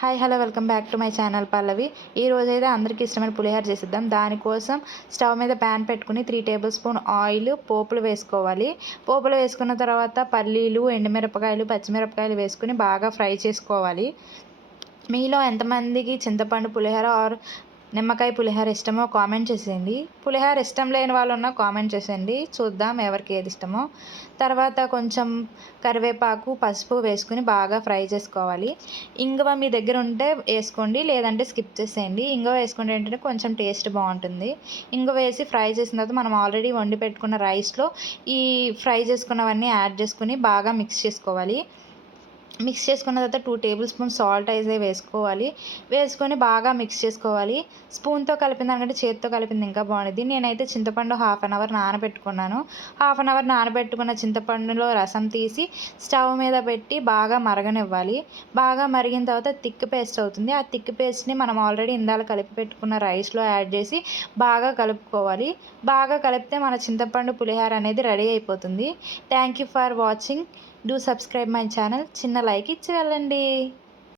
Hi hello welcome back to my channel Pallavi. ఈ రోజైతే అందరికీ ఇష్టమైన పులిహోర చేసిద్దాం. దానికోసం స్టవ్ మీద ప్యాన్ పెట్టుకుని 3 టేబుల్ స్పూన్ ఆయిల్ పోపులు వేసుకోవాలి. పోపులు వేసుకున్న తర్వాత పల్లీలు, ఎండుమిరపకాయలు, పచ్చిమిరపకాయలు వేసుకుని బాగా ఫ్రై చేసుకోవాలి. మీలో ఎంతమందికి చింతపండు పులిహోర ఆర్ నిమ్మకాయ పులిహోర ఇష్టమో కామెంట్ చేసేయండి. పులిహోర ఇష్టం లేని వాళ్ళు ఉన్నా కామెంట్ చేసేయండి, చూద్దాం ఎవరికి ఏది ఇష్టమో. తర్వాత కొంచెం కరివేపాకు, పసుపు వేసుకుని బాగా ఫ్రై చేసుకోవాలి. ఇంగువ మీ దగ్గర ఉంటే వేసుకోండి, లేదంటే స్కిప్ చేసేయండి. ఇంగువ వేసుకుంటే ఏంటంటే కొంచెం టేస్ట్ బాగుంటుంది. ఇంగువ వేసి ఫ్రై చేసిన తర్వాత మనం ఆల్రెడీ వండి పెట్టుకున్న రైస్లో ఈ ఫ్రై చేసుకున్నవన్నీ యాడ్ చేసుకుని బాగా మిక్స్ చేసుకోవాలి. మిక్స్ చేసుకున్న తర్వాత 2 టేబుల్ స్పూన్ సాల్ట్ అయితే వేసుకోవాలి. వేసుకొని బాగా మిక్స్ చేసుకోవాలి. స్పూన్తో కలిపిన దానికంటే చేతితో కలిపింది ఇంకా బాగుంటుంది. నేనైతే చింతపండు హాఫ్ అన్ అవర్ నానబెట్టుకున్నాను. హాఫ్ అన్ అవర్ నానబెట్టుకున్న చింతపండులో రసం తీసి స్టవ్ మీద పెట్టి బాగా మరగనివ్వాలి. బాగా మరిగిన తర్వాత థిక్ పేస్ట్ అవుతుంది. ఆ థిక్ పేస్ట్ని మనం ఆల్రెడీ ఇందాక కలిపి పెట్టుకున్న రైస్లో యాడ్ చేసి బాగా కలుపుకోవాలి. బాగా కలిపితే మన చింతపండు పులిహోర అనేది రెడీ అయిపోతుంది. Thank you for watching. Do subscribe my channel. చిన్న లైక్ ఇచ్చి వెళ్ళండి.